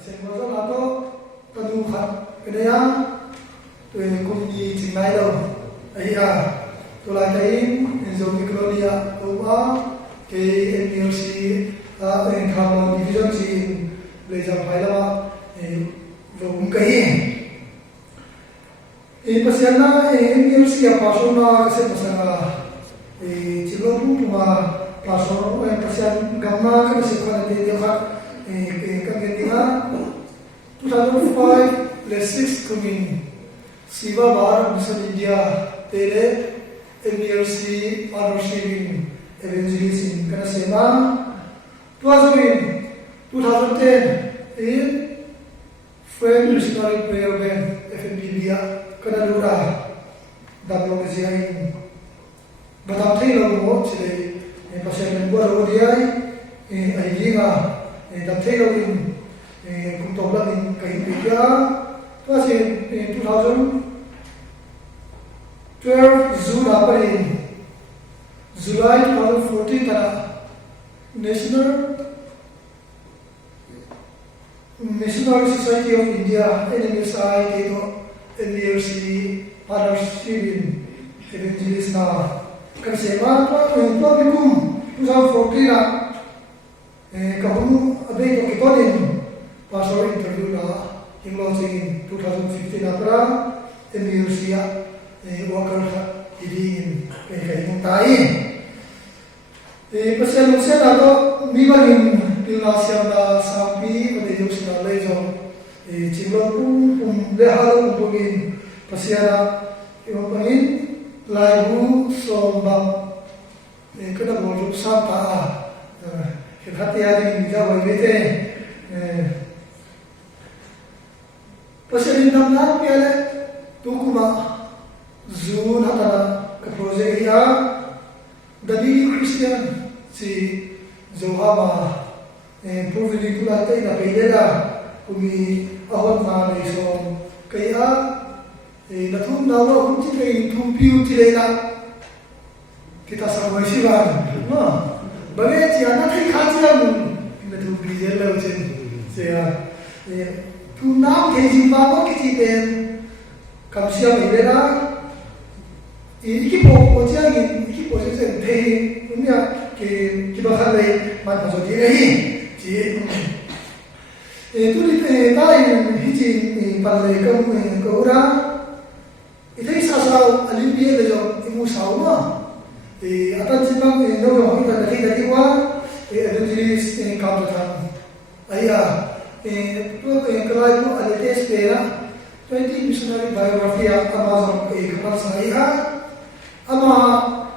Kasi mo sa lato kanuhat kaya tuwe kumdi chingai do aiya tulai kain enzo mikronia uwa ke MLC en Hamon division si blazer phaila vum kai pasiana MLC apasona kasi pasanga chilon puma pasono pasian gamma kasi kana de ka kagetinga 2005 plus 6 kumin Siva Bar Mission India Tele MLC Partnership in Evangelism kana sema 2010 in Friend Missionary Prayer Band FNBBA kana lura dablo nasiyain badam thelo mo chile pasien member odiai ailinga dam thelo in kumtobla in kahipia pasien 2012 June aparin July 2014 tara National Missionary Society of India NMSI keto NDRC Partnership in Evangelist na kansema to bikum 2014 na kahunu abay to kitonin pastor interview na in 2015 na para NDRC worker idin kay tayo pasal usia na to mibagin pilasya na sampi pada yung sinalay so chilong lehalo pugin pasiara yung pangin laibu sombang kada bojo santa hati hari jawa bete pasiarin damna piale tukuma zun hatana ke project ya dari Christian si Zohama providi pula tay na pwedera kumi ahon na leso kaya natum nawa kung chile tumpiu chile na kita samay siwan bagay siya natay kajian natumpi jela ucin siya tunam kejim bago kitipen kamsiya pwedera iki po siya iki po siya tay punya kita kali mana so dia ji itu di tayo hiji palai kamu kora itu sasau alibi lejo imu sauma atas jipang no kita dari wa ada jenis kampung ayah itu kelai itu ada tes pera 20 missionary biography Amazon kapal saya ama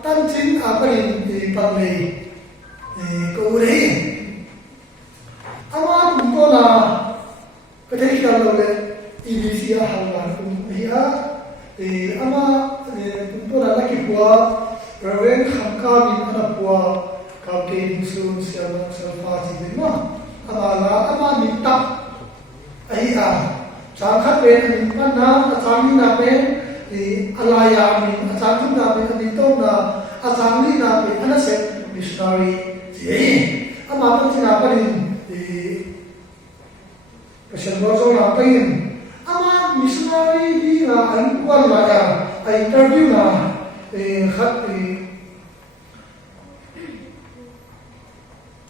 tanjin apa ini palai kore ama bukola kadai kalau le ibisia halwa ia ama bukola lagi buat rawen hamkami anak buat kalke musun siapa siapa sih ama minta ia jangan pen mana asami nape alaya min asami nape itu na asami nape anak set missionary ama pun siapa ni Pasal apa ini? Ama missionary di na angkuan laya, interview na hat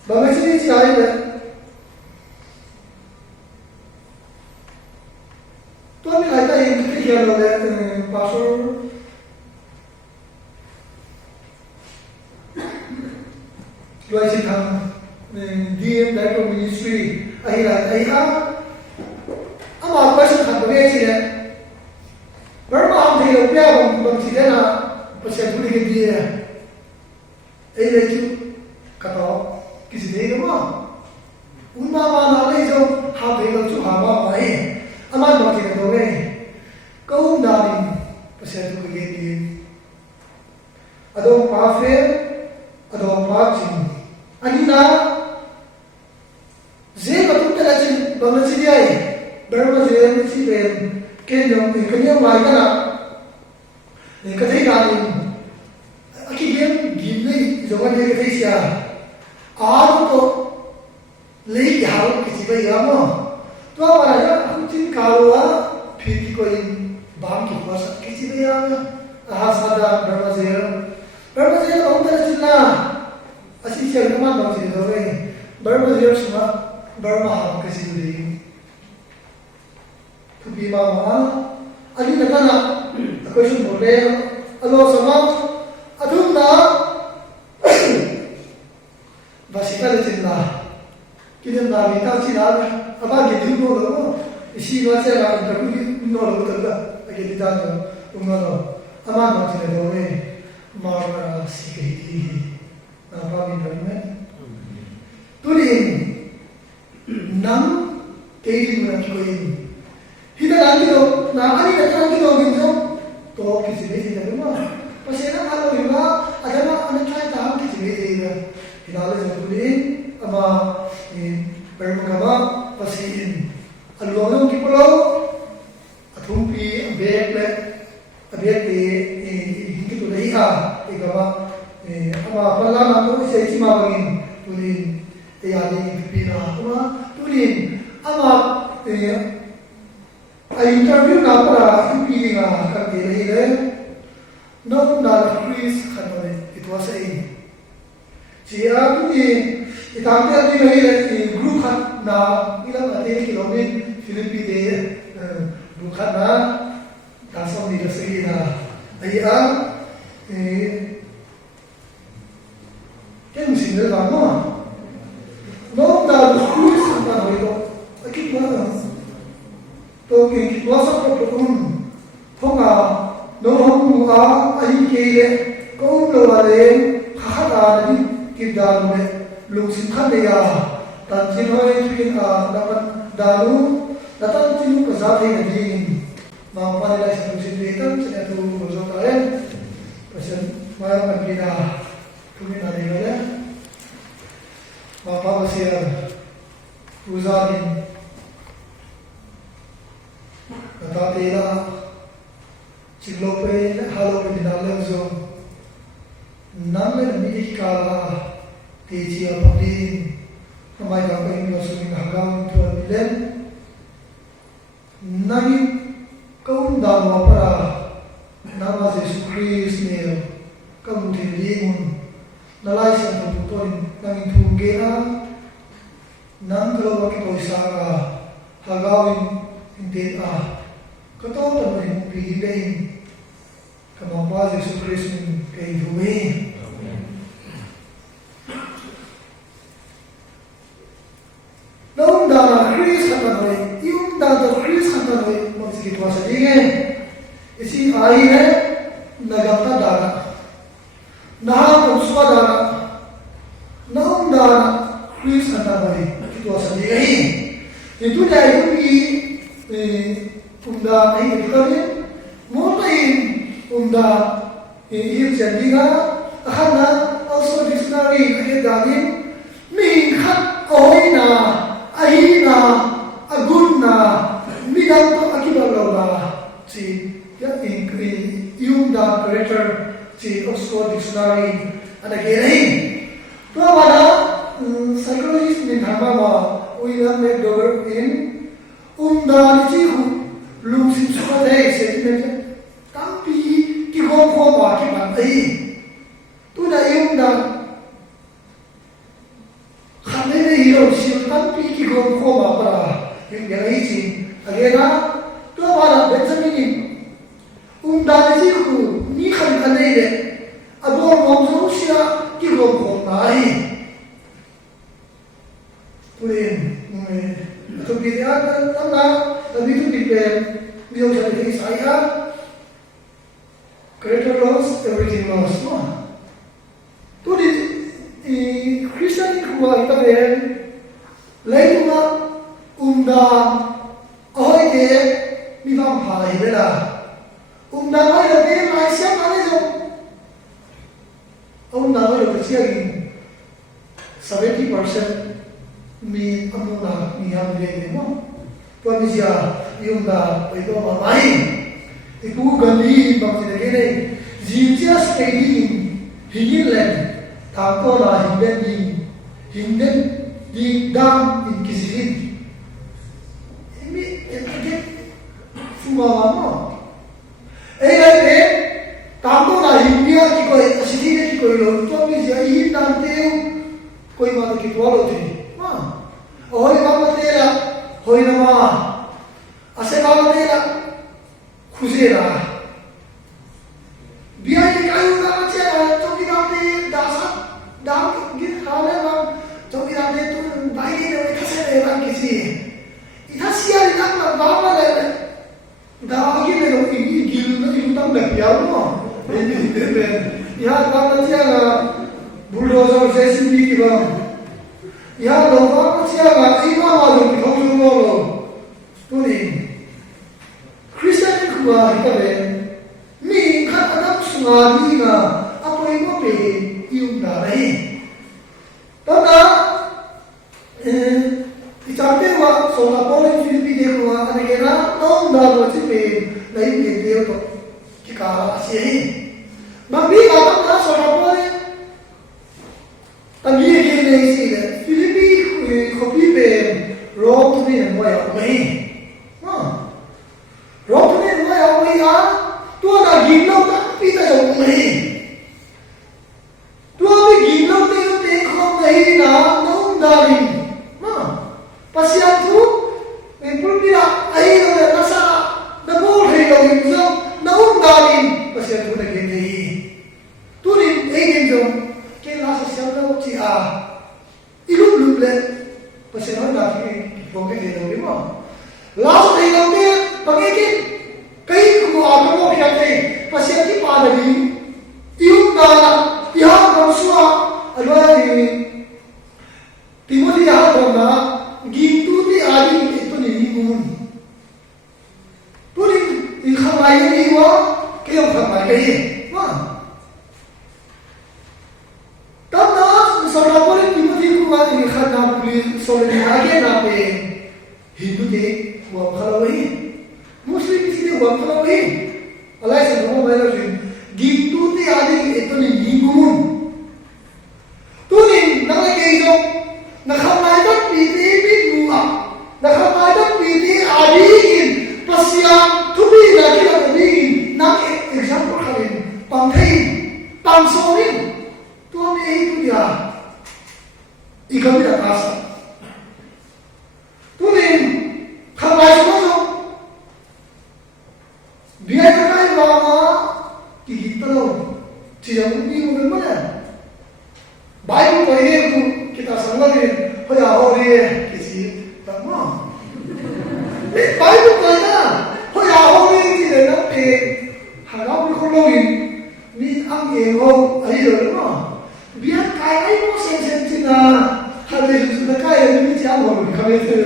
bagay sini siya ini. Tuan ni kaya yang kita jalan oleh pastor. Tuan si thang DM Director Ministry ayah. Ama question thang bagay siya. Berapa am thầy bia bang siya na pasal puli ke dia. Lagi kata kisi dia kama. Una mana lagi so hati tu hama mai. Ama bang siya tu ni. Kau nari pasal puli ke dia. Adong pafer, adong pacing. Anina. Zee betul terjadi bangun sini ay. Berapa zee sih ben. Kenya mai kana kadai kali akigen gimne zaman je kadai sia aar to le hal kisi ba yama tua para ya tin kalwa phiti ko in bam ki kwasa kichi ya ahasada Bermazir ông ta chilla asi siya naman ng sinidore Bermazir suma Berma ang kasinuli tubi mama ali na kana ako yung mole alo sama adun na basikal chilla kidan na bita chilla aba gidu no lo isi wa se la ta ku no lo ta la age dita no ungalo ama no sinidore Mara sikhi na pagi namen turin nam kei mura koin hida lagi do na ani na lagi do ginjo to kisi be hida ma pasena alo ima adama ana try ta kisi be hida hida le turin ama permagama pasin alwano ki polo athumpi abek di itu dari ikawa ama pala na to sa isima bangin tulin ayali pipina ama tulin ama ay interview na para pipili nga kakilahile no na Chris kanone it was a siya tulin itamte ati lahile group hat na ilang ati kilomin Philippine group hat na Kasong dito sa ina ay ang kaya mo sinila mo noong Chris ang tanong ito akit ba to kitwa sa propokun thonga noong mga ay kaya kung lawalin kakata na kidalo lungsin kanaya tanjinoy dapat dalu datang tinu kasate na din mga panila sa konsentratan sa ito gusto tayo kasi mga magkita kumina nila mga papasya usahin natatila siglope halope dinalang so namin namikikala tijiya pagdiin kamay kapag ino suming hanggang 12 million nanging kaundawa para nama Yesus Kristus niyo kamutin nalay sa tututon ng itugera ng dalawa kito isa hagawin hindi katawatan mo yung pihibain kamampa Yesus Kristus kay Duwe noong dala Chris katanoy yung dala Chris katanoy magsigitwa sa dingin isi ay nagata dala nakakonswa dala noong dala Chris katanoy kitwa sa dingin ito na yung unda ay kami mulayin unda iyo jandiga akala also dictionary kaya dagin mingkat oina ahina aguna midang to akibalawa si yung da creator si Oxford Dictionary ada kirain to wala psychologist ni thama William McDougall in unda ni hu lungsim suka dai sentiment tapi ki ho ba ki ban ai tu da yung da khamene hiro si tapi ki ho ba para yung gai si agena to wala Benjamin unda ni hu ni khan kanai le abo mo so sia ki ho nai pulen to be the other tapi itu depend dia jadi saya creator knows everything knows tu di Christian kuwa kita ben lain ma unda oi de mi bang pai de la unda oi de mai sia ma le jo unda oi de sia in 70% mi amuna mi amle no Pamisia yung da ito mamain ibu gani bang sinagene jinja staying hingilen tako la hinden di dam in kisihin Fumama. Ê, tamo na India ki koi asili ki koi lo to mi ja I nante koi ma ki to lo thi. Ma. Oi ma te la hoi na ma. Ase ma te la khuze la. Biar ni kayu na ma cha to ki nante dasa dam ki khale ma to ki nante tu bai ni ne khase le ba ki si. Ita sia ni na ba ma le. Da ki le lo ki gil na ki tam le ya no. यहाँ बाबा चियागा bulldozer JCB की बात यहाँ लोग बाबा चियागा इमा वालों की हम लोग वालों तो नहीं क्रिस्टियन कुआ हिकाबे मी खान अदम सुनामी का अपने इमा पे यूं डाले तब ना इचाते हुआ सोना पोले फिलिपी देखुआ अनेकेरा नॉन डालो चिपे नहीं देखते हो तो क्या आशय Mami kalau tak seorang pun, tapi dia ni sih, Filipi kopi pen, rock ni yang boleh away, rock ni yang boleh away ah, tu ada gimlau tak kita jauh away, tu ada gimlau tu kau nahi na, nong dari, pasien tu, pun bila air ada rasa, dah boleh kau itu, nong dari, pasien tu nak gini. Turin egin dong ke lasa siapa ci a ilu luble pasien na ki boke ke dong mo lasa dei dong ke pageke kai ko a ko ki ate pasien ki pa na di iu na ya ko suwa alwa ni timoti ya ko na gitu ti adi itu ni mun turin i khamai ni wa ke yo khamai ke ma Seorang pun tiba-tiba kuat ini kerana beli soalnya lagi nape Hindu deh buat kalau ini Muslim di sini buat kalau ini alai semua mereka sih gitu ti ada itu ni bingung tu ni nak lagi itu nak kamai tak pilih bingung nak kamai tak pilih adin pasian tu ni lagi lagi nak example kalian pangkai pangsorin tu ni itu dia ikan tidak rasa. Tulen, kalau semua biar kita bawa kita tahu, tidak mungkin mana. Baik boleh tu kita sanggup boleh awalnya kisi tak mau. Baik boleh na, boleh awalnya kita nanti harap berkoloni ni angin oh ayo na. Biar kaya itu sensitif na. Hari itu sudah kaya ini siapa orang kami itu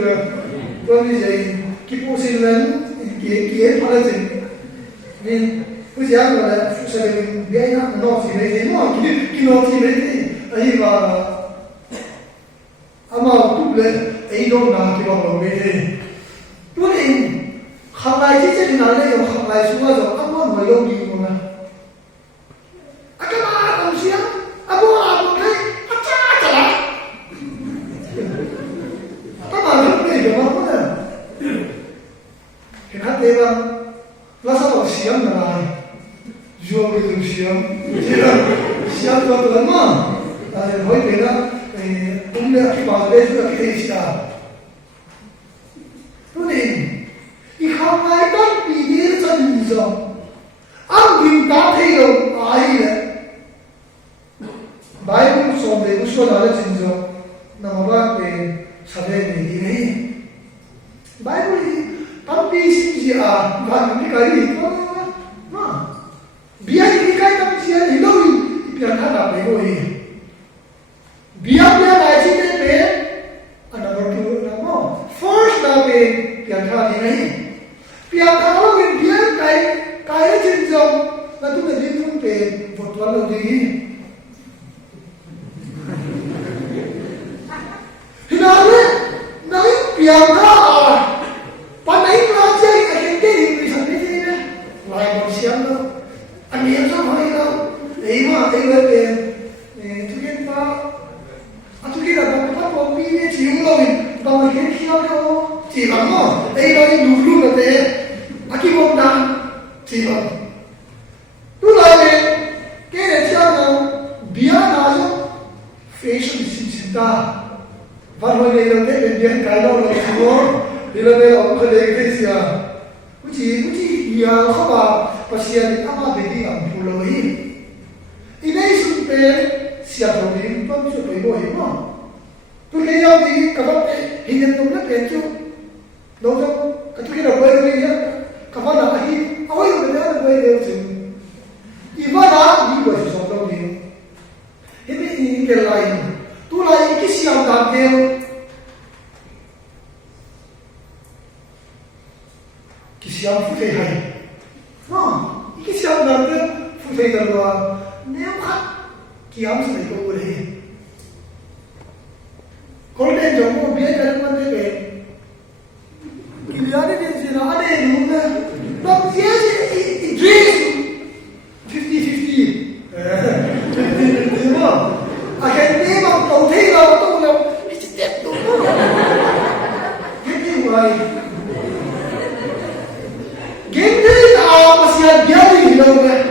kami jadi kipusilan kian pada sini ni ujian pada sering biaya noti ini mau noti ini ayi ba ama tuble ayi dong na kita orang ini tu ni khamai jadi nala yang khamai semua tu apa mau yang di mana agak apa manusia apa kai Kita memang rasa tak siam nak, jual itu siam tu tu lama. Tapi boleh bela, umumnya kita belajar juga kita siam. Tu ni, ikhwan mereka pilih jadi jom. Ambil tak hidup air. Bible soal usul ada jinjom. Nama sadar ini. Bible ni. Tapi siapa bahan dikali itu, biar dikali tapi siapa hidup biar ada begini. Biar ada sini ada bertu nama. First nama biar ada ini. Biar kalau biar kaya jenjang, nanti nanti pun bertuan lagi. Hidup naik biar Panai belajar akhirnya di sana ni, lain macam tu. Ani yang sama ni tu, mah, tu kan pak, tu kira apa kopi ni cium lagi, bawa kiri kiri tu, cium apa? Lagi dulu kata, aki bom na chỉ bom tu lại này cái này theo nó bia nào chứ fashion xin ta văn hóa này là cái bên cái đó là gì đó thì là này ông cái đấy cái gì à cái gì bia không à pasti ada apa bagi ang puloi ini sumpe siapa pun pun sudah boleh mah tu lepas ni kalau hidup tu nak kerja dong tu kita boleh ni ya kalau nak lagi awak yang benar boleh dia tu ibadah ni boleh sesuatu ni ini ke lain tu lain kisiam dah dia kisiam putih hai cái sao làm cái phụ thầy cần là nếu khách kiếm sẽ có vấn đề có nên giống một biết cái vấn đề về cái lý do gì nó ở đây đúng không nó dễ gì dream 50-50 đúng không cái này mà đầu tiên là tôi là cái chết đúng không cái gì vậy Gente masih ada di dalam kan?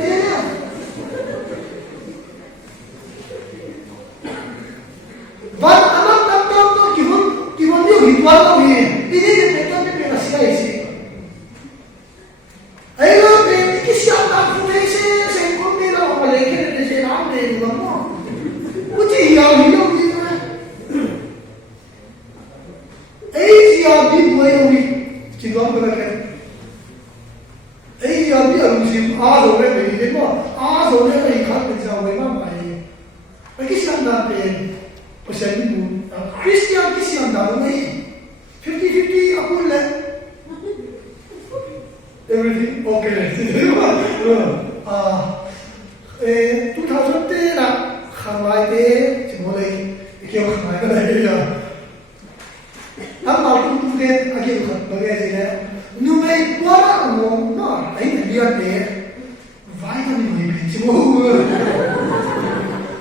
Ayah, van anak tam kibun dia ritual tu ni. Ini dia masih ada isi. Ayah, ni kisah tak boleh saya pun ni lah orang lelaki ni saya nak ni macam. Uji yang ni. Abi boleh kita berapa? Abi alusim orang beri demo, orang beri kat penjauh memang baik. Bagi siapa nak pasal itu, Kristian dah ni 50-50 aku le. Everything okay. 2010 nak khamai te, cuma lagi ikut khamai lagi ya. Apa pun dia agak bukan bagaimana ni. Numai kuara ngom, no, ini dia deh. Vitamin ni semua.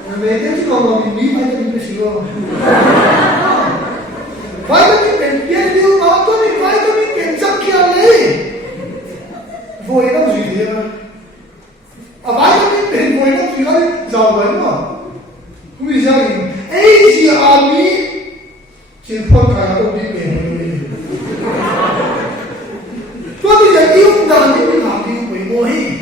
Numai dia tu kalau ni vitamin semua. Vitamin dia mau tu ni vitamin kencan kia ni. Voi nak sih dia. Vitamin voi nak sih kan jauh kan? Misalnya, si Ami Cilpon kaya tu di bawah. Tuan dia iung dah ni nak iung boleh.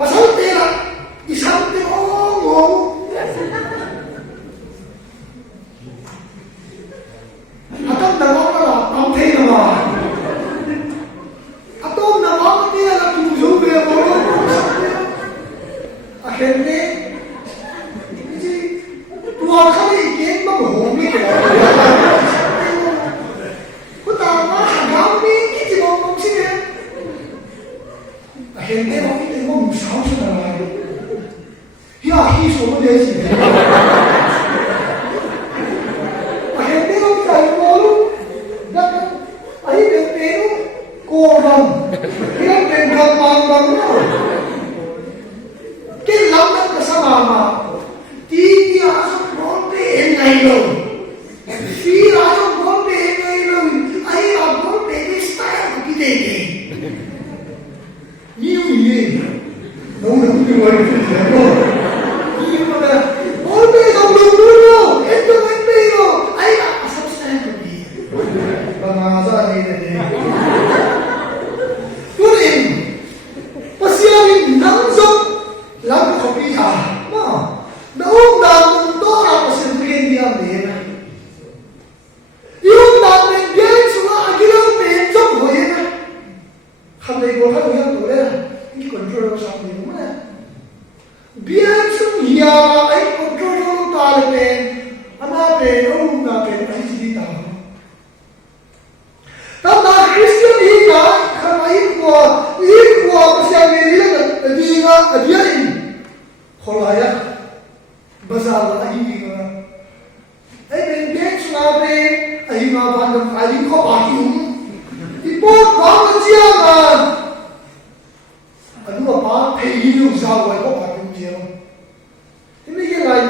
Pasal tera, isam te ngom. Atom nama lah, amte nama. Atom nama dia lah tujuh berapa. Akhirnya, tuan kali ikan mahu ni. Akhirnya orang itu mau musyawarah sudah lagi. Ya, semua dia sih. Akhirnya orang cari malu, dan akhirnya itu korban. Dia pegang bang. Kita lakukan bersama. Tiga asal boleh engai lo. Tiga asal boleh engai lo. Akhirnya boleh di style kita ini. Ini, namun itu baru terjadi. Ini pada, boleh dulu. Itu itu. Ayah asal saya pergi. Bangsa ini. Kemudian, pasien langsung lalu kopi daun orang pasien begini diam dia. Yung daun dia semua akhirnya pencok boleh. Hamil gua kan yang tu lah, ini kontrol sampai mana? Biar semua kontrol tahu anak orang nak masih ditahu. Tapi Kristian ini kan ikut pasal ni dia ini, kalau ya besar lagi ni kan. Bengkek suami, mah bandar kau bagi. Ipot bangun siang. Aduh apa? Hidup jauh kau bangun siang. Ini yang lain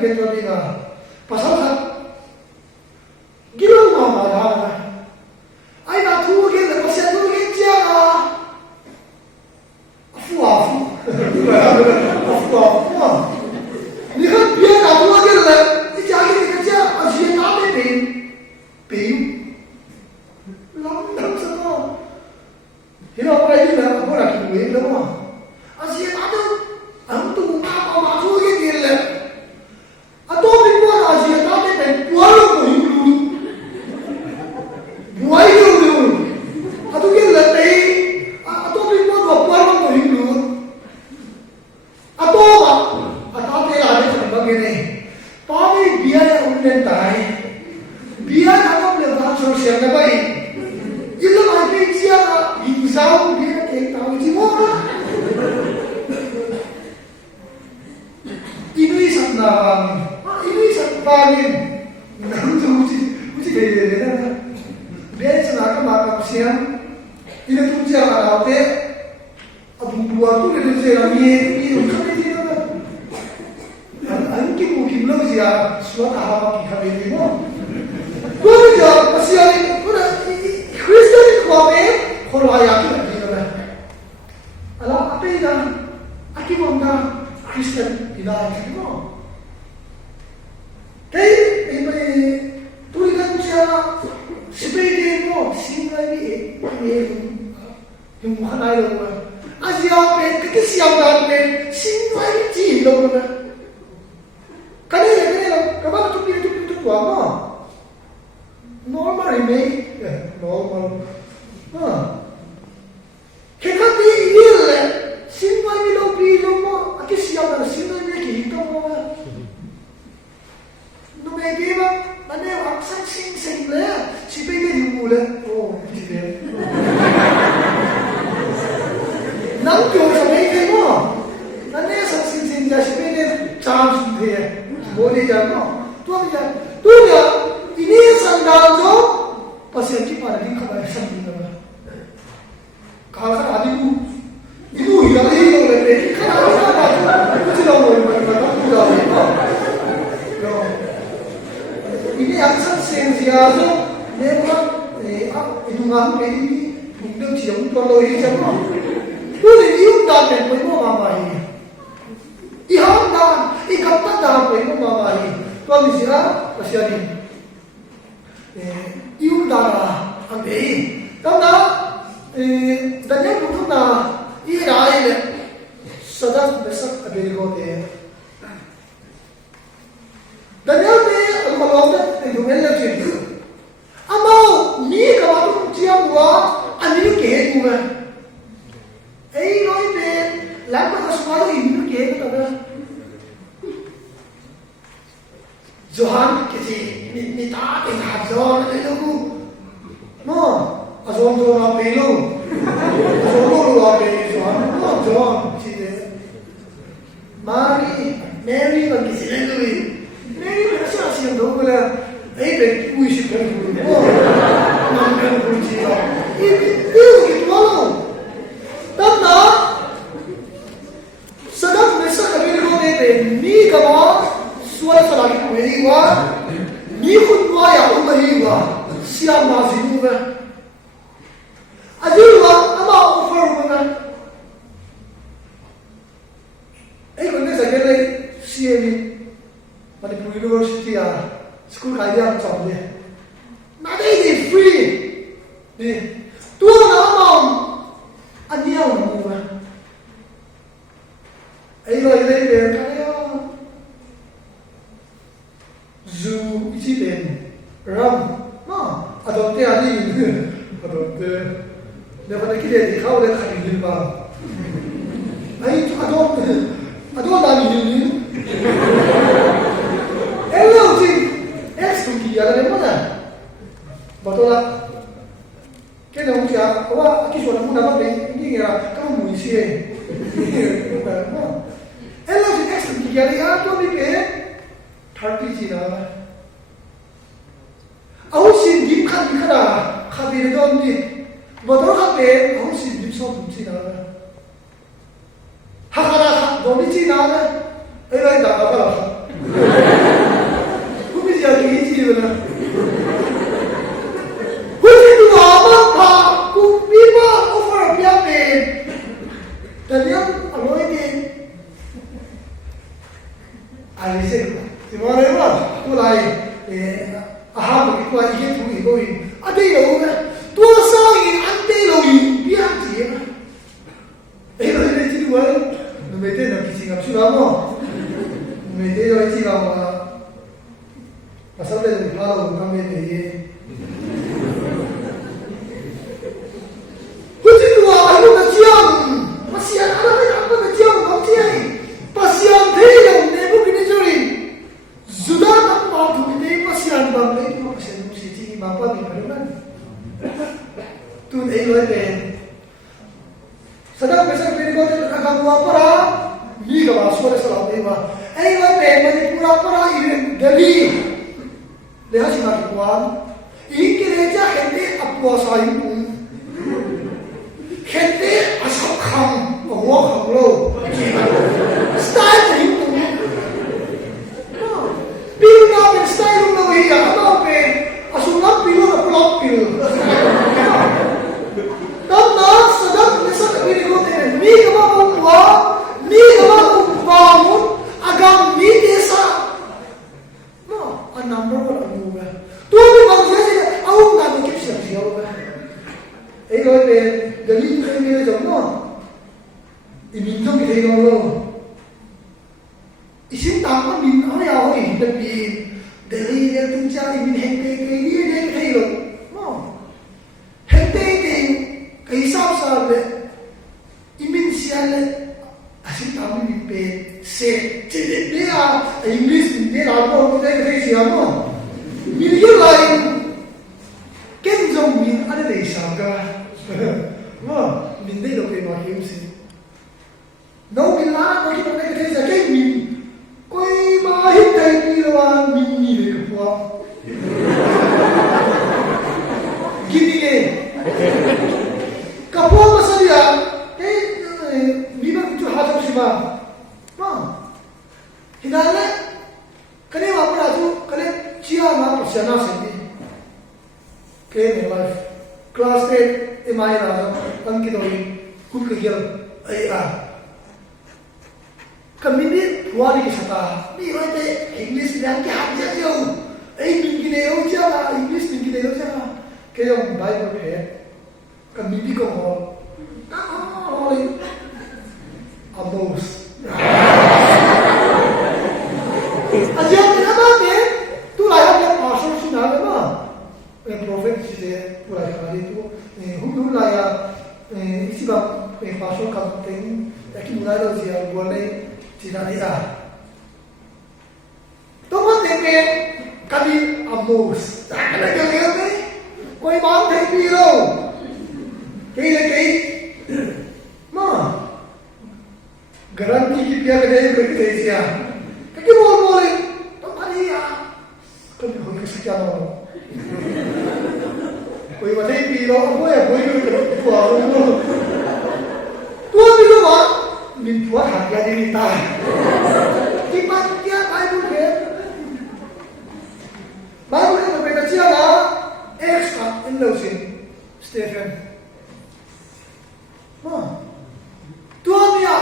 kita ni lah. Pasal gila mama dah. 你看别打多进来，你家里那个家，而且哪没病，啷什么？现在我来这边，我来听为了嘛，而且哪都俺都马出去进来，啊，都没过而且哪没病，我都不有，我有，啊，都进来没，啊，都没过我都不有，啊，多嘛。Atau dia ada macam begini, tapi biar orang tahu, biar apa boleh baca siapa baik, itu ada siapa, insau dia tahu semua. Ini sabang, namun uji beda. Biar senakan makan siang, ini tu siapa ada te, abu buat tu dia siapa ini bukan dia. Anki mungkin belum siap suatu hal yang kami ini. Kau jawab masih ada, kau Kristen itu apa? Kalau ayat itu apa? Alam apa itu? Aki mana Kristen tidak itu? Tapi ini tulisan siapa? Seperti itu, singgah ini yang bukan ayat itu. Asia apa? Kita siapa? Singgah ini cilo. Kadang kamu tu apa? Normal ini, normal. Kita ini le, semua ini lo pilih mo, aku siapa? Semua ini kita mo. Numai kita, nanti aksan sing le, siapa yang diule? Oh, tidak. Nang kau sampai kita mo, nanti aksan sing jadi siapa yang chance dia. Boleh jangan, tu dia ini sandal jo, pasal kita ada di kamar sandal. Kalau ada itu hilang lagi, kalau ada itu tidak boleh ini aksan sensiasa, mereka itu ngam ini mungkin siapa kalau ini jangan, tu dia dah tempoh mama ini. Iham dah, ikat dah apa itu mama ini. Tuan misal masih ada. Iu dah ambil. Karena dan yang bukan dah, ini lain. Sedang besar ambil kote. Dan yang ni kalau kita itu melihat itu, amau ni kalau tu dia buat, anu ke bukan? Loi be, lama tak semua ini ke kita. Johan kisi, ni tak ingat Johan itu, no, Johan tu apa itu, Johan tu apa itu Johan, no Johan kisi, Mary bagi kisi lagi, Mary macam siapa tu pula, be puisi kan pula, kan puisi, itu gitu loh, tanda, sedang besar kami ni ni kawan. Suatu lagi meriwa, ni pun waya meriwa, siapa masih muda. Ajiwa, ama offer mana? Kalau ni saya kena CME, Manipur University school kaya macam ni. Nanti ini free, ni. Tuan nama, ania muda. Kalau ini berkaya. Zoo isi den ram, adopte ali, adopte. Dapat kita di kau dah kali ni bah. Ayo adopte lagi ni. Hello si, tu dia ada mana? Betul lah. Kita orang siapa? Awak kita sudah pun dapat ni kira kamu isi. Hello si tu dia ada apa ni ke? 30 지나. 아우신 님 카드카라 카드에도 언니 뭐더러 카드에 아우신 님 손 지나. 하하라 너미 지나는 에라이 나가봐라. 구비지 않게 이지르나. 구비도 아마 다 구비만 오퍼 비하면 Daniel aloi ni alise timore ma tulai aham ki kwa ike tu iko in adei lo na tu sa in ante lo in bia ji ma lo ni ti wa no me te no kisi ngap chula mo me te yo chi la ma pasal de palo no me te ye Kujitua ayo na chiang pasian ana na chiang ngap chi ai pasian the yo ne bu ki ni jori zuda na ma tu ni pasian ba le ma pasian mu si chi ma pa ni pa na tu ei lo de sada pesa pe ko te ka wa para ni ga ba so le sa la de ma ei lo de ma ni pura para i Delhi le ha si ma ki kwa igreja gente apua sa yu gente asok kham wa kham lo style ni tu bil na ben style lo hi ya no pe asula pil na plot pil tam na sadap ne sa ni ko te ni ga ba wa mu agam ni de sa no a number one amu ba tu ni ba je au na ni ke sia sia ba ei lo pe the lead thing is no imin trong cái thế lo isin ta có min ở nhà ở đi đặc biệt để đi tung cha imin hết cái đi đến thế rồi no hết cái sao sao đấy imin sian đấy isin ta có min pe se chỉ để à English để làm đâu cái thế sian no min cái lại cái trong min ở đây sao cả mình đây là cái mà hiểu gì nấu cái lá nó cái này cái thế cái mình coi mà hết thầy đi là mình nhìn được quá cái gì vậy cái phố mà sao vậy cái mình bắt chút hạt giống gì mà hiện nay đấy cái này mà bây giờ cái này chia mà nó sẽ nó sẽ đi cái này là class 8 emai la ang kitoi kul ke gel ai a kamini wali ki sata ni oi te english lang ke hat ja yo ai min ki ne o ja la english min ki ne o ja la ke yo bible phe kamini ko ho oi abos aja ni na ne tu la ya pastor sina le ma prophet si se pura kali tu hum la ya isi ba pastor ka ten ki mulai lo si al gole ti na ya to ma te ke kami amos ala ke ke koi ba te pi lo ke ma garanti ki pia ke de ke sia ke mo mo le to ani ya ko ho ke si ka no कोई वजह P low वो है कोई भी तो भी तो बात मिंटुआ हाथ या नहीं था कि बात क्या बाइबल के तो बेटा चिया ना एक्स्ट्रा इन लो से स्टेफन मां तू आमिया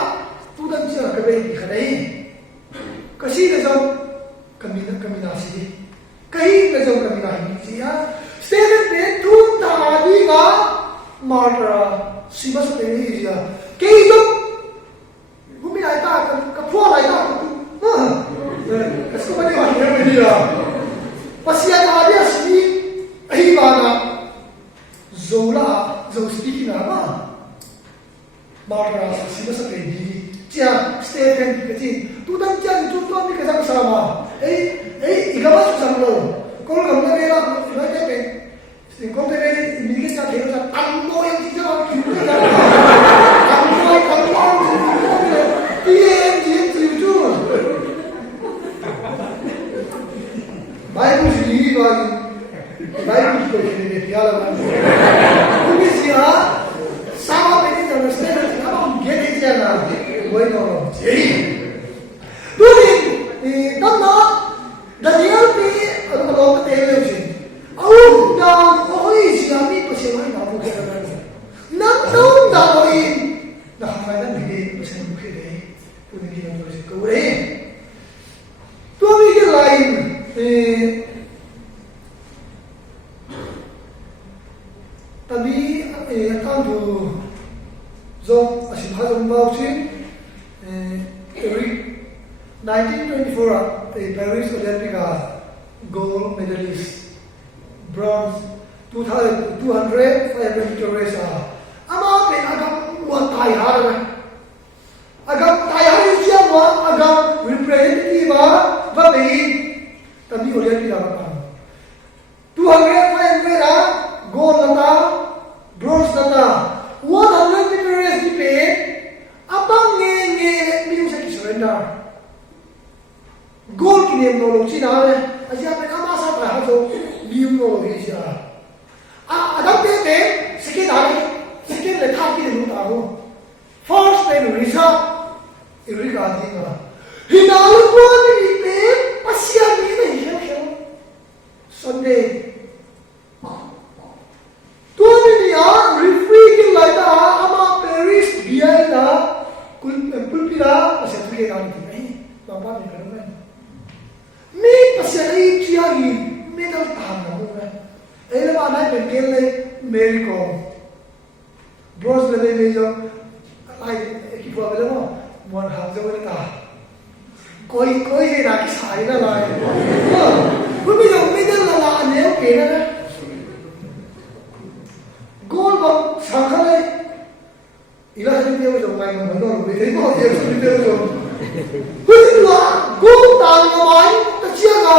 तू दम चिया कबे की खड़े कसी के जब कमीना सी कहीं के जब कमीना ही chia Seven pe tu tadi ga mara sibas pe ni ya kei do bumi ai ta ka phua lai ta ha kasko ba ni wa ni ya pasia ta dia si ai ba na zola zo speaking na ma mara sibas pe ni tia Stephen ke ti tu dan tia tu ni ka sa sama igawa su sam lo ko lo na be la pe con te vedi mi che sta che tanto io ti già tanto ti giù vai così vai così che fiala come sia stava vedendo la strada che non viene già voi no sì lui donna Daniel pe lo te le oh no oi si ami ko si mai na bu ke na no na oi na fa na lagi pasal mungkin deh, tu ni kita boleh kau tu ni lain tapi akan tu zong asyik hazam bau sih every 1924 Paris Olympic gold medalist bronze 200 500 meter race ama pen agam buat tayar agam tayar siapa agam representative babi tapi Olympic apa 200 500 gold nata bronze nata 100 meter race di pe apa nge minum sakit surrender gold kini nolong Cina le aja pen ama sa pa hato minum nolong Asia agam pe sikit hari sikit le thaki lu ta ho first pen result irigadi na hinal ko ni pe pasya ni na hiya Sunday tu ni ya referee ke lai ta ama Paris biai na pulpira pasya tu ke kan ni bapa ni kan me pasya ni chia ni me ka ta na ho ele ba nai pen ke le America bronze le le jo ai ki pro le mo mon ha jo le ta koi he na ki sai na lai ku mi jo me de la ne ke na gol ba sa kha le ila ni de jo mai ma no me de mo ye so de jo ku ni la go ta no mai ta chia ga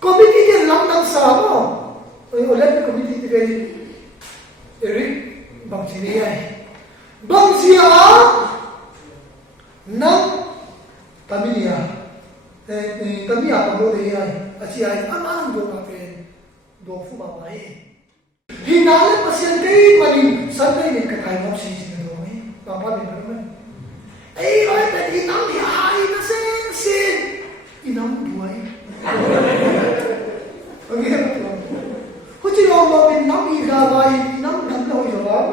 committee ke lam nam sa mo Olympic committee ke Eric Bangsia nang Tamiya Tamiya pagod ay asiya aman do natin do fu mamay hinala pasyan kay mali sanay ni katay mo si do ay papa ni naman ay ay tadi nang ay na sin inang buhay okay Kuci orang main nami gawai nam ganda hoy jawab.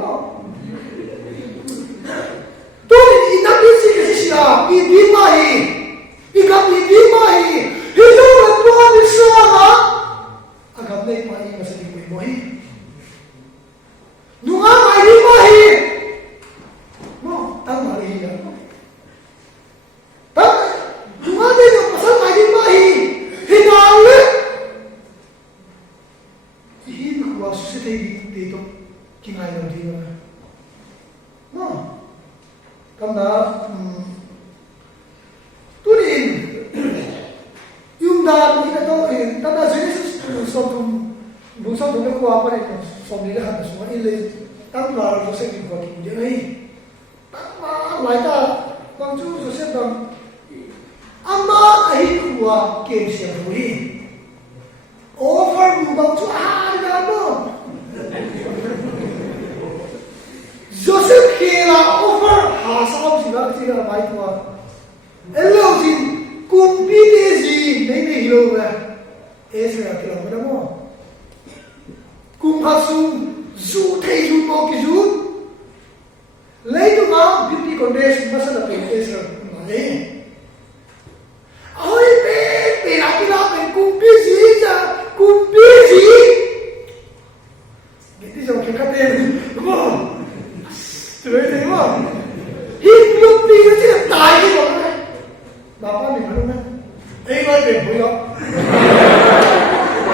Tu inam bisi kesisia, ini mai, ikam ini mai. Hidup berbuat bersama. Agam naik mai masih di mai. Nunga mai mai. Mo, tak mai ya. Tak, nunga dia pasal mai mai. Hinal. Susitay dito kingayon dito no kanda turin yung daan kita to tanda Genesis sotum busa dole ko apa ito so nila handa so ile tanda ko sa ko hindi ay tama laita bang ju Joseph bang ama ay kuwa ke siya hui over bang ju mo Joseph kira over hasab sila kira baik wa ello din kumpi desi nei hilo ba esra kira mo kumpasum zu thei ju mo ki ju leitu ma beauty contest masala pe esra male oi pe rakila pe kumpi ji Gitu jangan kata mo. Terus mo. Hidup dia je tai mo. Bapa ni belum kan. Mai be boyo.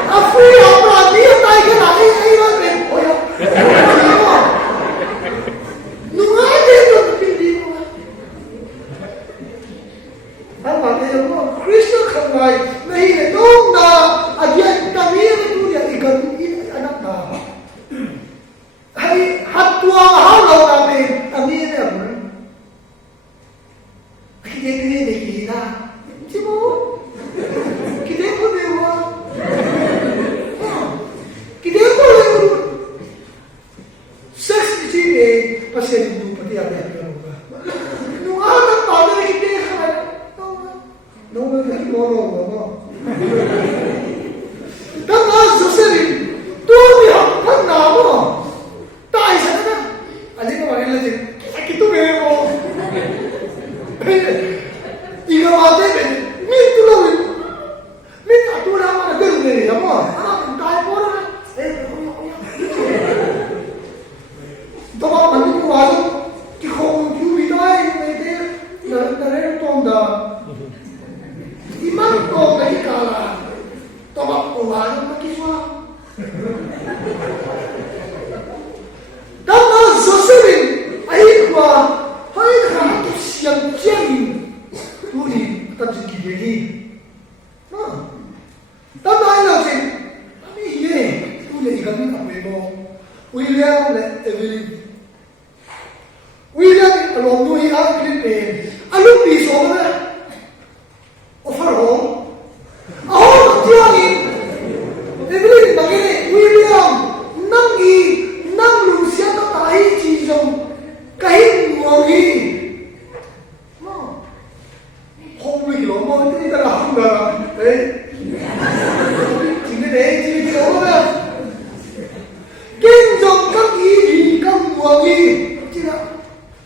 Afu ya pra dia tai ke nai mai be boyo. Nunga de to pindi mo. Apa dia mo Kristo khamai nahi le dong na aja kami tu dia ikan anak na. Hay hatwa halo namin amin ya bro. Kini ni kita. Sibo. Kita ko dewa. Kita ko dewa. Sex di pasien itu pati ada yang lupa. Nung ada pada kita kan. Nung ada moro. Tama Joseph. Tu dia kan nama. Tai sana. Aje ko manila je. Kita bebo. 이거 와대 민두로 민 아두라 되네 뭐 아, 나 뭐라 도마 만들고 와서 기공 유비다이 내게 나를 돈다 이만 또 내가라 도마 와서 막기와 나만 조세린 아이와 하이가 또 시험장인 우리 같이 기대기 나만이라지 아니 이게 우리 이거는 아니고 윌리엄 에밀리 윌리엄 알론노이 아크리페 알론비 소나 오퍼로 아우 티아니 에밀리 막에 윌리엄 남기 남루시아가 다이 지정 까히 무엉이 홈이 너무 뜨니까 한다 에 지금 내 집이 오면 갱정 이 무엉이 제가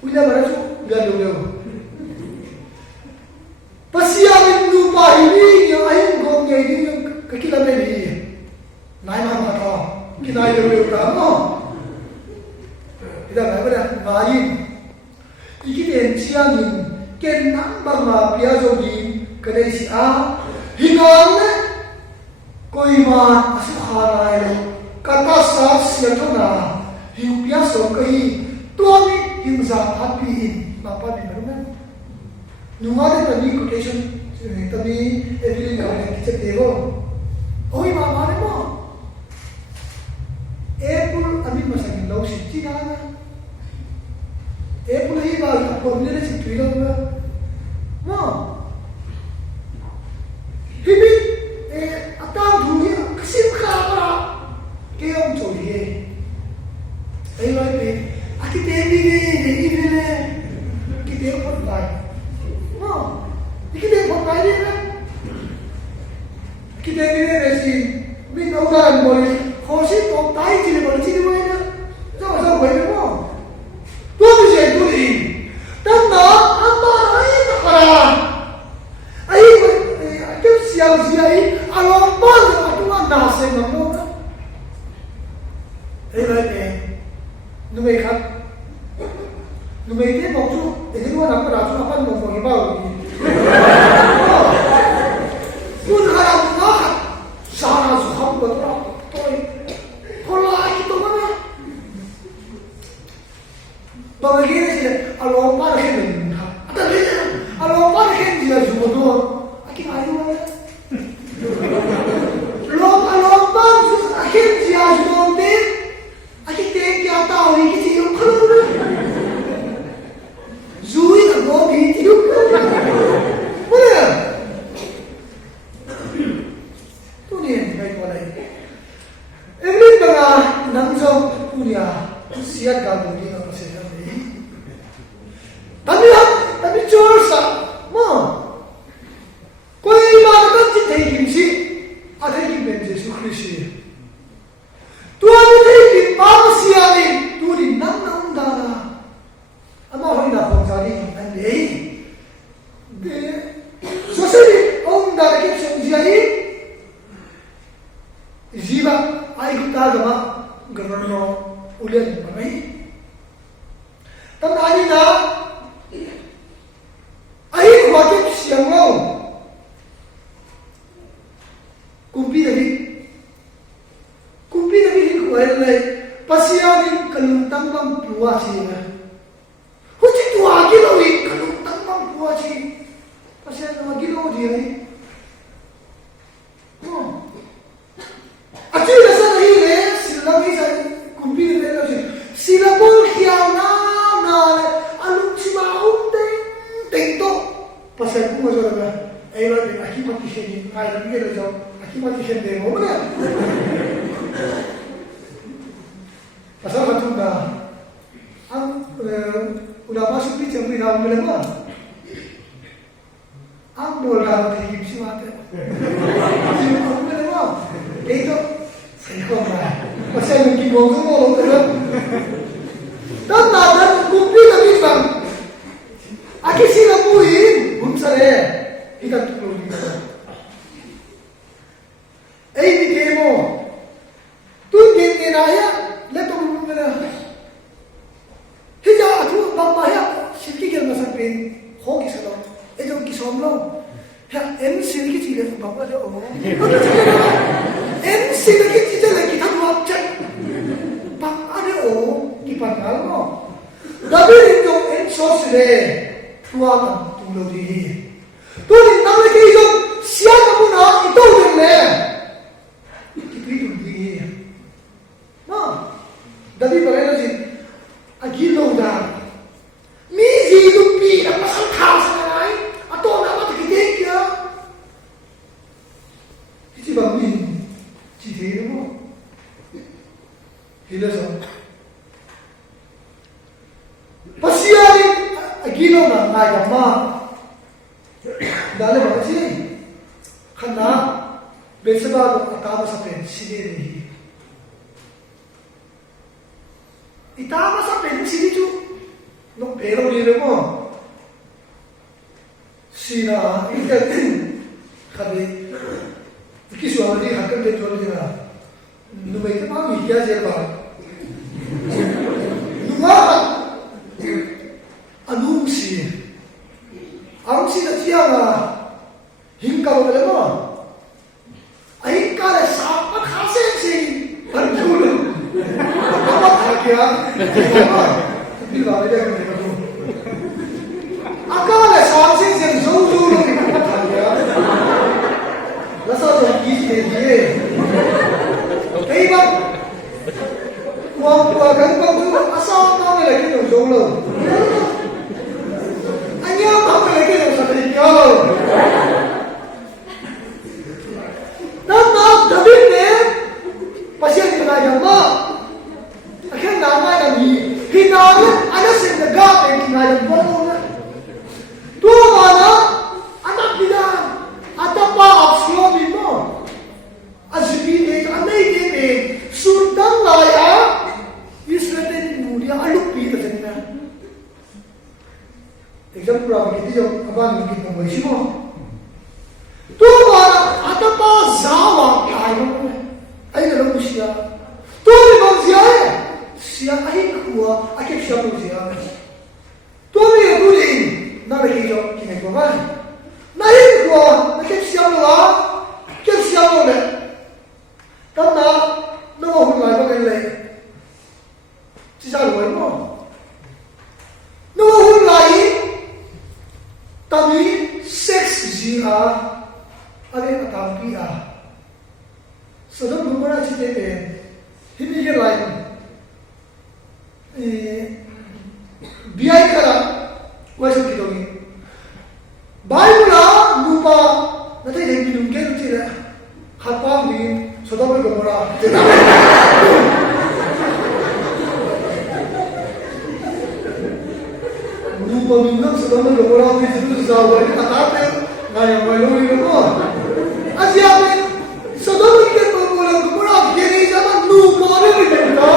우리가 말해줘 미안해요 pasiamin lupa ini yang ayam gongnya ini yang kita beli naik apa kita itu kamu kita nggak main ini dia siangin kenang bangga biasa di Indonesia hingang koi mah asuhanai kata sas yang mana hiu biasa koi tuami hingga happy apa di mana nunga tadi quotation tadi every kali kita devo oi mama ne mo apple amin masang lau siti na apple hi ba ko ne si tuila na mo hibi atang dhui kisim kha ba ke om choli ai lai pe akite ni ne kite ko bai Kita buat kaya ni, kita ni resi, minta orang boleh, khosib kau kaya cili boleh cili boleh ni, sama boleh ni. Tu macam tu ni, tanda apa lagi tak kaya, ayi siang siang, alam apa tu kan nasi ngamu, ayi numai kan, numai ni mahu, ini tu apa rasa apa mahu bagi pun harap nak sana suham betul toy kalau itu mana bagi ni kalau apa ni ada ni kalau apa ni dia cuma tu akhir ayu lo kalau apa akhir dia cuma tu akhir dia tahu ini dia kalau zui tak boleh dia mana? Tu ni baik boleh. Evelyn banga nangzong punya siat kamu ni apa sih ni? Tapi cursa, mo. Kau iman kan kita himsi, ada him Yesus Kristus. Tuhan itu him manusia ni, tu di nang dana. Ama orang nak bangsa ni, ande. Sosiri om dari kita sendiri, jiwa air kita agama gerano ulian mana? Tapi hari na air waktu siang mau kumpi lagi kuai lagi pasianin keluntang bang puas ini. Hujan tu lagi lagi keluntang bang puas ini. Pasal nama gila dia ni. Aci rasa lagi ni, sila ni saya kumpi ni lagi. Sila pun kian na, alung si maum teng tu. Pasal aku macam mana? Ayah ni aki mati sini, ayah ni dia jauh, aki mati sini demo mana? Pasal macam dah, udah masuk di jam lima malam. Ang bola dari himsi mata, jadi aku mana? Itu saya kau mana? Pasal mungkin bodoh malu tu kan? Dan kumpi lagi bang, aku sila bui. 사네 이가 뚜루리가 에이 게모 또 게나야 레토 부르면 히자 두 바바야 실기 결과상 빈 호기 살아 애정 기솜로 야 MC 기 지게 바바죠 MC 기 지제 기 타도 합쳐 바바네 오 기판갈로 다들 좀 엔소스에 투아가 뚜루리 또는 나에게 좀 시야가구나 이 또는네 Dabi bagay na agilo da. Mizi lupi na pasang tao sa nanay. Ato na matikitig ya. Iti ba min? Chitiro mo. Hila sa. Pasiyari agilo na nagama. Dali ba kasi? Kana besaba atama sa pen siniri. Itama sa pen sinichu no pero dire mo sina ikatin khabi kiswa ni hakam de chol dina no mai ta mi kya je ba numa anunsi na tia na hingka ba le mo ai ka le sa pa khase si par chulu क्या दिलवाले का देखो अकाले सांसे से जोजो लोग था क्या लसा तो की के लिए कई बार वो गंगा को आसान काम में लगे तो जोलो अन्य काम में लगे तो सब क्या तब दबिन ने पसीने निकाल Jama akhirnya nama lagi hinanya ada sendaga yang hinanya bolong tu mana anak kita ada pa opsio bimo azbi de anai de sultan laya Israel mulia alupi katanya example apa kita jo abang kita bersimo tu mana ada pa zawa kayu ai dalam usia tu memang siapa siya ay kuha akip siya po siya. Tuwi ang tuling na nakiyo kinagawa. Nahin kuha akip siya mo la, akip siya mo le. Tanda, nawahulay mo kayo le. Sisaluay mo. Nawahulay, tabi, sex siya, alin atampi So, doon bumara si Tete, hindi ka lain. biaya kara wajib kita ni. Bible lupa nanti yang minum kan tidak hafal ni sudah bergembira. Lupa minum sudah bergembira itu sudah berarti tak ada naya malu itu kok. Asyik sudah bergembira jadi zaman lupa ni kita.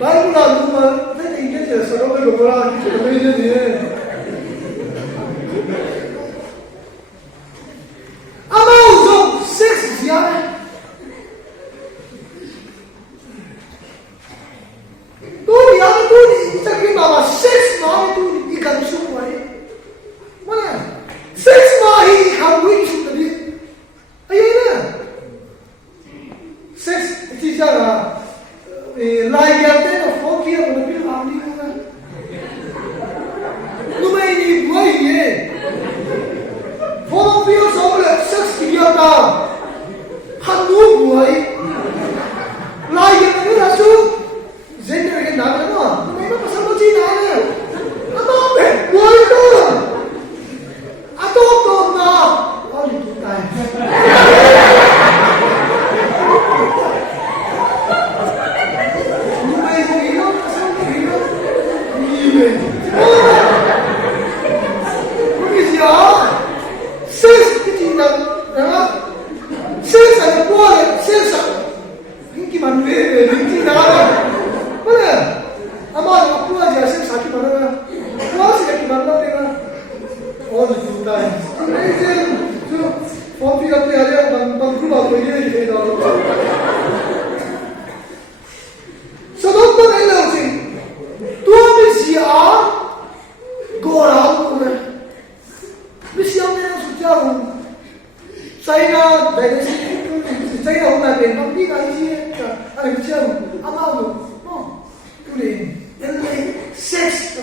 Bible lupa nanti kita sudah bergembira kita belajar ni. China China hôm nay bên Bắc đi cái gì anh chưa amado no tu đi sex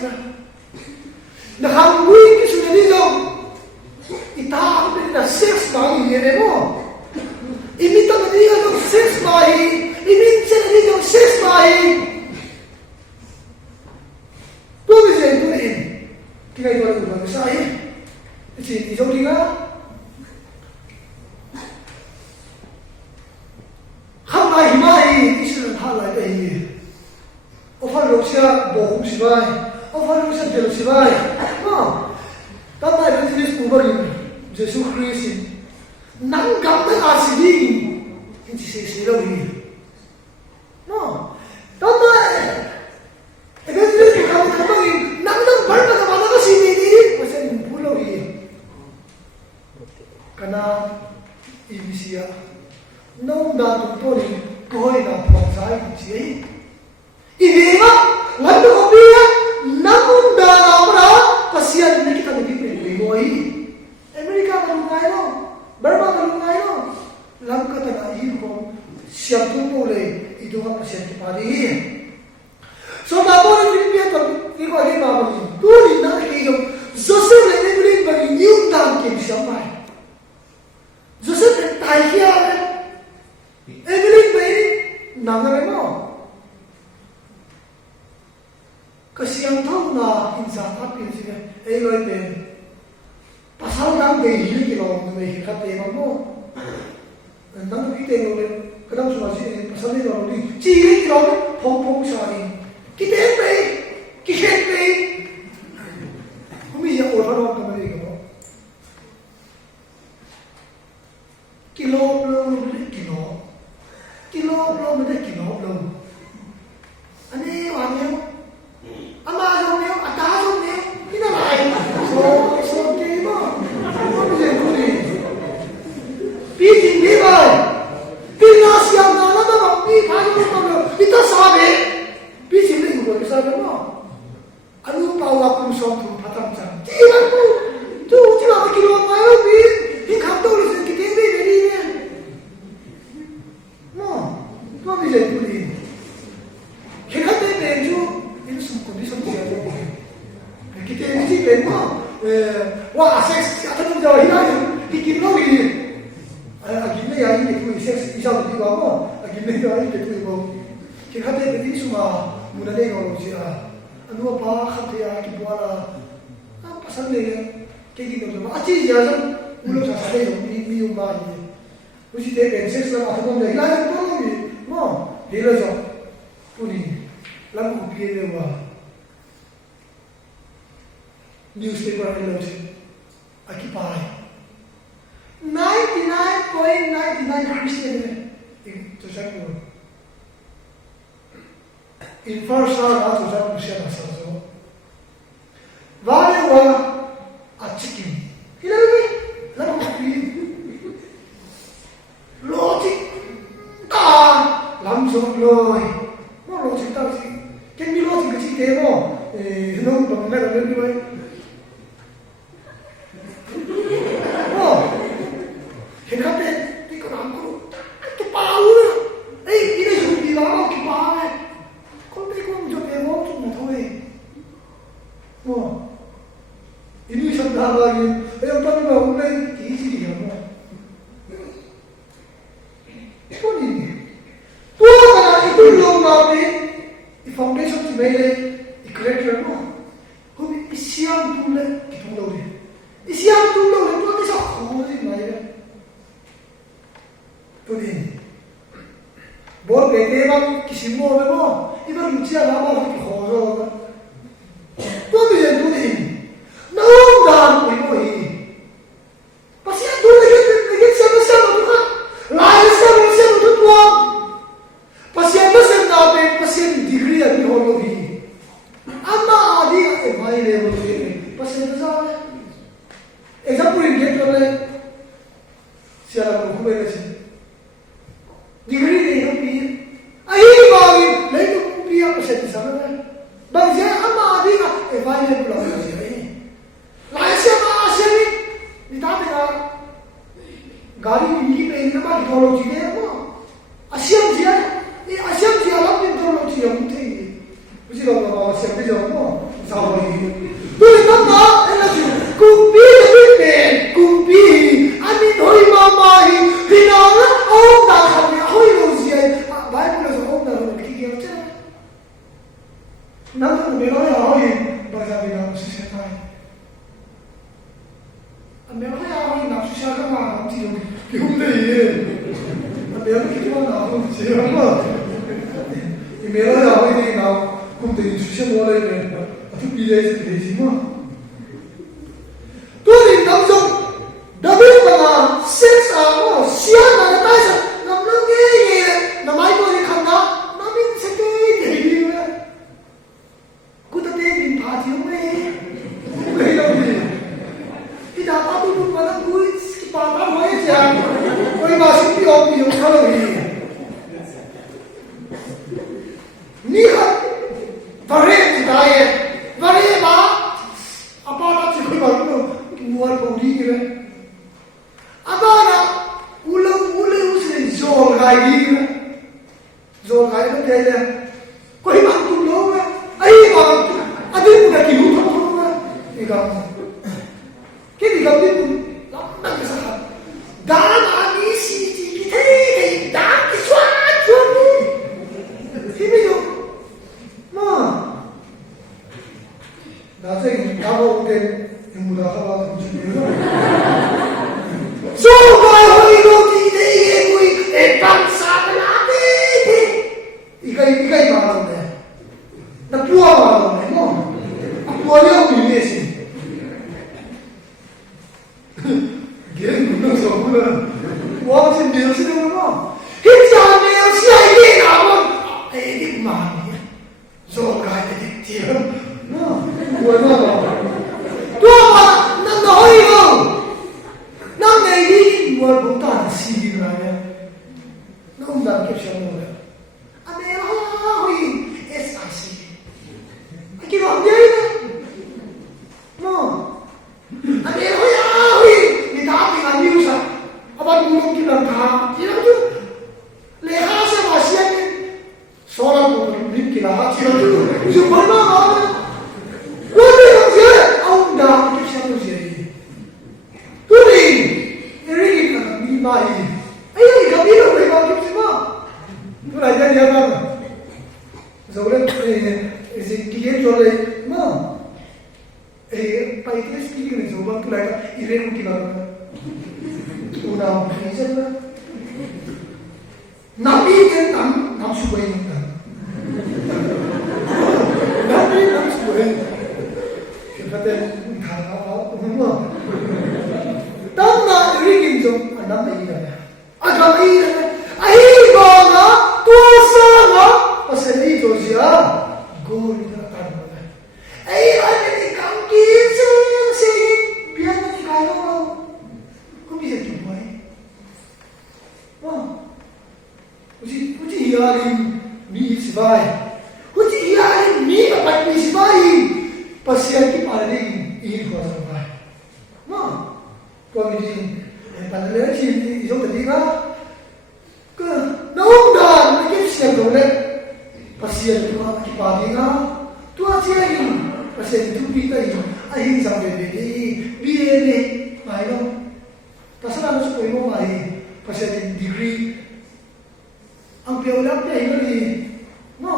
na hangui cái sự này đâu ita bên là sex bao nhiêu đấy mo imita na đi đâu sex bao imita na đi đâu sex bao tu đi chơi tu đi cái này gọi là cái sai chỉ giống đi á không ai mai Israel ha lại đây ông phải lúc xưa bổ hung xí vai ông phải lúc xưa bèo xí vai ta mai bên dưới sụp bờ Jesus Christ nắng gấm tới xí đi anh chỉ xí đâu đi ta mai bên dưới sụp bờ nắng bắn mà ta nó xí đi mà sẽ bù lâu đi Kana Indonesia nông đàn tụi tôi coi là phòng trái gì ấy ý mà lần đầu tiên nông đàn nào đó pasien ini kita begini begoi Amerika kalau ngai lo Burma kalau ngai lo lam kata na iho siap tu boleh itu apa pasien kepari so nabo ni Filipina tu ni kau ni nabo ni tu ni nak kau Joseph ni boleh bagi new dan kim siapa Joseph tai kia Evelyn bay nangaray mo. Kasi ang tao na insatapin siya, Eloy Ben, pasal lang day hili kilo na may hikatema mo. Nang kita yung kadang sumasi, pasal nito ang hili, chili kilo, pong siya rin. Kitin bay! Kitin bay! Humiyak ko, ano ang kamali ko? Kilo, belum ada kilo belum. Ani wanyo, ama jomyo, ata jomyo, kita lain. So kimo, kamu jadi kuri. Pijin dibai, pinas yang nana nana, pi kayu kamu, kita sahabe. Pijin ni bukan sahabe mo. Anu pawa pun sompu patang jam. Tiada tu, cuma kilo mayo pi, di kantor itu kita beri ni. Kau bisa beli. Kita beli itu semua kondisi siapa boleh. Kita ini beli wah seks atau tu jauh hilang dikit lagi. Akhirnya yang ini tu seks isau di bawah. Akhirnya yang ini tu bawah. Kita beli semua muda ni kalau dia anu apa kata kita buat pasal ni kayak gitu tu. Aci dia tu mulut saya ni umah ni. Mesti dia beli seks lah atau tu hilang tu lagi. No, dia lah puni, lalu dia ni wah newspaper ni lah sih, occupy 99.99 Christian ni, tu saya pun in first hour tu saya pun siapa sahaja, wala wala acikin, hilang ni, lalu dia logic. Làm xong rồi, nó lộ trình tao gì, cái mi lộ trình cái gì thế mà, nó bằng này là lên như vậy, hiện khắp đây, cái con làm cái bao nữa, ấy cái này dùng gì đó, cái bao này, con thấy con cho cái món chung mà thôi, ini sampai lagi, yang tadi mau lên tí gì vậy mà, con gì? Itu belum nabi, di foundation tu mele, di character mo. Kung isiyang tulad, kitulaw din. Isiyang tulad, ito ang isa kuli na yun. Ito din. Bol pwede bang kisimo mo, iba rin siya naman ang kikoso. Ito din. Naunggan mo ito Pasya tulad yun, siya ka. Lahat siya mo. Pasien pasien natin, pasien degree at theology. Ama adi at high level degree. Pasien na sa example in get wala siya lang kung kumera siya. Degree na yung piya. Ay, bagay! Lahat yung piya pasien na sa mga. Bang siya, ama adi at high level lang siya. Lahat siya mga siya ni. Di dati ka, galing methodology ne mo asiam dia lam methodology yang thi usi lo ba asiam de jo mo sao ni tu ni ta ela ji kumbi ne kumbi ani hoi mama hi hina la om da khan ya hoi lo ji bible so om da lo ki ya cha na tu me lo ya hoi ba ja bi na si se tai me lo ya hoi na si sha ka ma ti lo ki hum de ye me lo ki ma na ho ji ma me lo ya hoi ni na hum de si se mo le ne tu bi le si ji ma tu ni nam jong David ba ses a mo sia na na tai sa nam lo nge ye na mai ko ni kham na na min se ke de ni wa ku ta te bin pha ji me le lo ni ti da pa tu pa na ku ki pa pa mo ye ja ko ma si pi o kha lo ni ni ha vare ti da ye vare ba apa ta chi ko ba no muar ko ni ke Abana ulang usne zol gai na kaya koi bang tu lo na ai bang adi muda ki hu tu na ika ke di gam ni lam na ka sa dan ani si ti ki te dan ki swa ni himi yo ma na se ka bo ke muda ka ba tu ni So vai hoi lo ti de ye kui e pansa na de ikai ma lo ne na pua ma lo ne no a pua le o ni si gen no so bula wa sin de si no no ki ja ne si ai ni na mo e di ma ni so ga de ti no wa no tu ma na no hoi lo Nam này đi mua bún tàn xì rồi nè, nó không dám kịp xem rồi. Anh em ơi, SIC, anh kia làm gì đấy? Nó, anh em ơi, người ta thì làm nhiều sao? Anh bạn muốn kia làm thà, chỉ làm chứ? Lẽ ra sẽ mà xem đi, số là một mình kia là chỉ làm chứ? Dù vẫn mà, quên đi làm gì? Ông dám kịp xem rồi gì? Tu ni, ini kan ni mai. Ayah ni kami nak beri bagi semua. Tu nak jadi apa? Sebelum kita jual le, mana? Pai tu speaker ni sebab tu nak iren kita nak. Tu nak reason lah. Nabi kan nam suai ni kan. Nabi nam suai. Kita tu thằng apa? Mana? Tama rigin jom anam ai na agam ai na ai go na tu sa na pasali to sia go ni na tan na ai ani ni kam ki se pian ni ka no ko bi se ki mai wa uji ya ni sivai uji ya ni pa ni sivai pasian ki pare ni ko sa vai no Pemimpin pada sini itu ketika ke naundan mungkin siap boleh pasien itu kipadiga tu aja ini pasien itu kita ini akhir sampai BA baik pasal anu supaya mau baik pasien degree angpia ulang dia ini no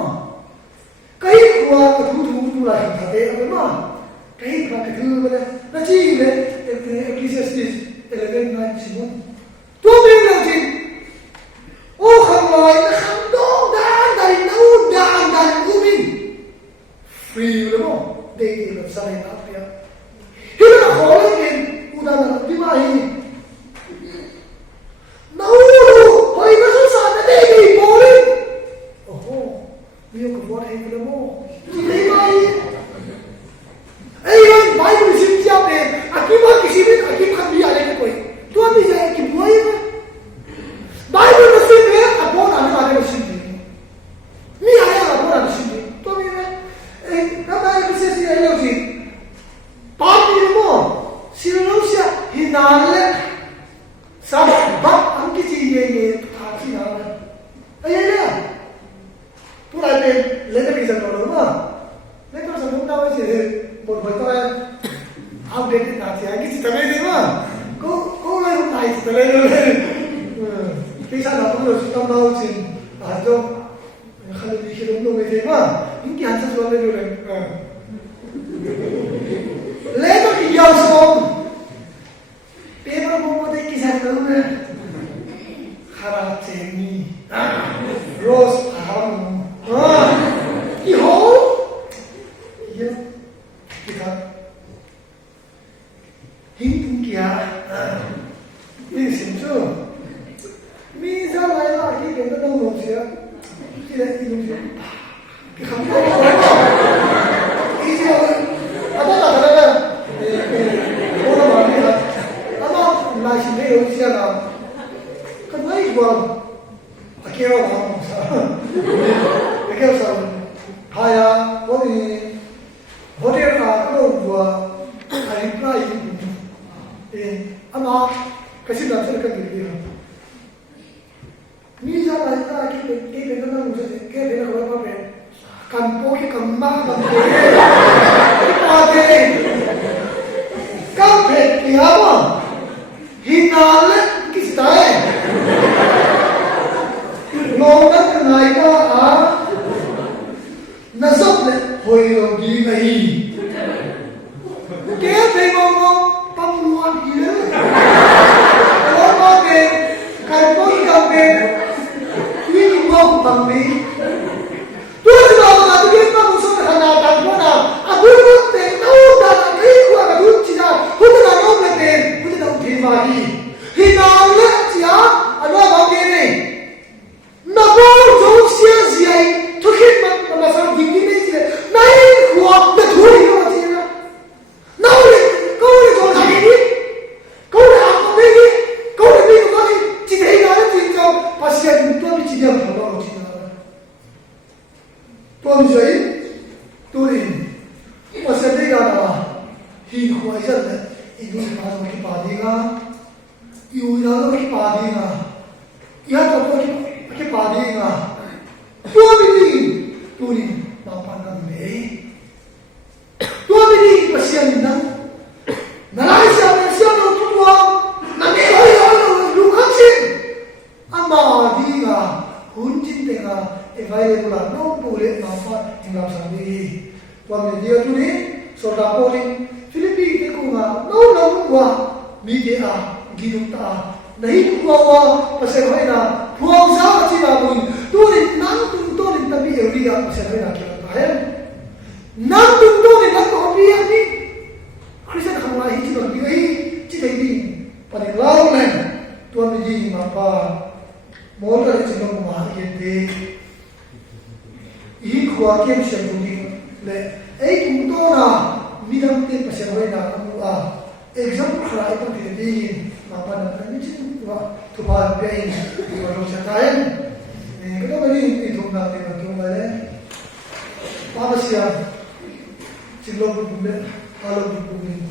kai kuat tu lah kita apa mah kai kuat tu boleh nanti le Ecclesiastes 11:9 tu bilang je oh khamai na khamdong dan naudang dan umi free lo dei lo sai na pia hila na khole ke udan na di mai nauru hoi na sa na dei boli oh biyo ko bot hai lo mo dei mai Ayun, Bible siap deh. Akibat kisah akibat kan dia ada koi. Tuhan bisa akibat ya. Bible mesti deh. Abon ada mesti deh. Ni ada abon ada mesti deh. Tuhan ini, kata kisah si ayam si. Pagi mo, si Rusia hinale. Sabab angki si ye update na siya kasi tabi di ba ko lai ko nice tabi kisa na po sa tamaw sin ato khali khilom no di ba hindi hansa wala yo le to yaw so pero mo mo de kisa to na harap cheni rose ham iho ya kita hintung kia ini sentuh misal lain lagi kita tahu manusia tidak manusia kamu ini apa tak ada orang mana apa nasi manusia lah kan baik buat akhirnya orang akhirnya kaya hotel kalau buat hari raya ama kasi dancer ka dili ni sa laita ki ke na mo se ke de na ba pe kan po ki kamma ba pe ka pe ki ama hinal ki stae no na nai ka a na sop le hoi lo di nahi ke pe mo pamuan dia. Kalau makan, kalau ikan ini mau tambi. Tuh kalau ada kita musuh kerana tanpa aku makan, tahu dah ni gua ada cina, kita dah mau makan, kita dah terima lagi. Hinau le cia, ada apa ni? Nabar jauh sia, tu kita masalah tinggi ni je. Naik gua dah thuri gua cina. Naik kau ni kau tak ini. Kau dah apa ni? Kau dah ni kau ni cina ini ada cina. Pasien tu ni cina apa cina? Tu ni jadi, tu ni. Pasien ni kan hi kuai jadi. Ibu kalau kita padiga, ibu kalau kita padiga, ia kalau kita padiga. Tu ni mapan kami. Tu ni pasien ni. Nalai siapa yang tua, nanti orang lukas sih. Amma dia kunci tengah available lah, no boleh nampak tinggal sendiri. Tuan dia tu ni, saudara poli, Filipina tu ngah, no gua media gitu ta. Nahi gua pasal mana, puang sah cina pun, tu ni nang tu ni tapi dia pasal mana kita tahu. Nang tu ni nang kopi ni. Kristen hamba ini juga tidak ini pada lawan Tuhan ini apa modal itu juga mengakhiri ini kuakian siapa mungkin le untuk na midang tim pasal na kamu example kalau itu tidak ini apa namanya itu Tuhan beri orang sekarang kenapa ini itu nanti nanti apa sih sebelum berbuat kalau berbuat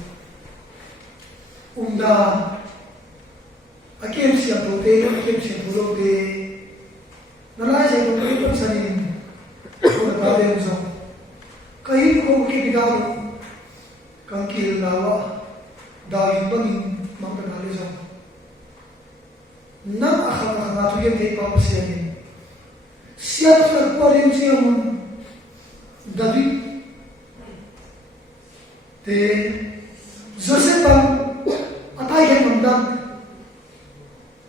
unda akem siap protein akem siap protein nalai siap protein pun sanin kalau ada yang sama kain ko kita kangkil dawa daging pangin mangkanali sama na akal ngatu yang day papasiyanin siap nagparin siyang David te Joseph ang atay kay mamdang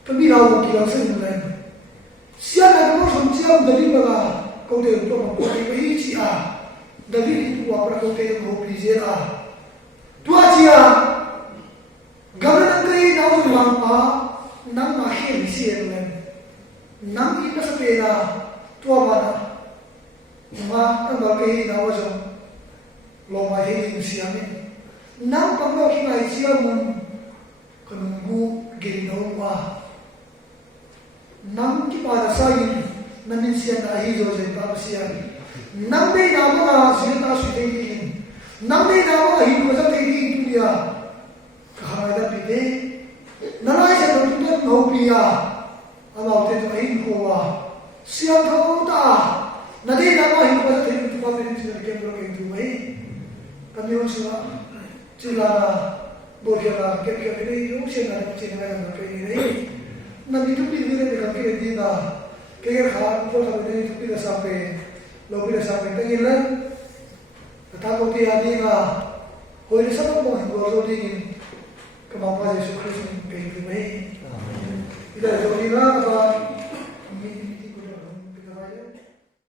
pamiraw kilang sa inulan siya nagmamang siya ang David mga kautayong ito magpapay siya David ito para kautayong hopi siya tuwa siya gawin ang kayo na ako lang pa nang mahil siya inulan nang ina sa pera tuwa ba na mga ang bagay na ako siya lomahin siya ni nang pagkakinay siya mo kanunggu ginawa nang kiparasayin namin siya na hizo sa ipap siya nang may nama na siya na siya tingin nang may nama na hizo sa tingin niya kaharada pide nalay siya natutunan na upiya amaw teto ahin kowa siya kapunta na di nama hizo sa tingin tuwa rin siya kembro kayo tuway kami yung siya Chula Borjana Kekiri, Ocean, China, Nanti pilih dengan kira kira hal pun ada pilih sampai lebih sampai tengilan, tetapi tiada lah. Hari sama pun kalau di kemampuan Yesus Kristus kayak gini, tidak jadi lah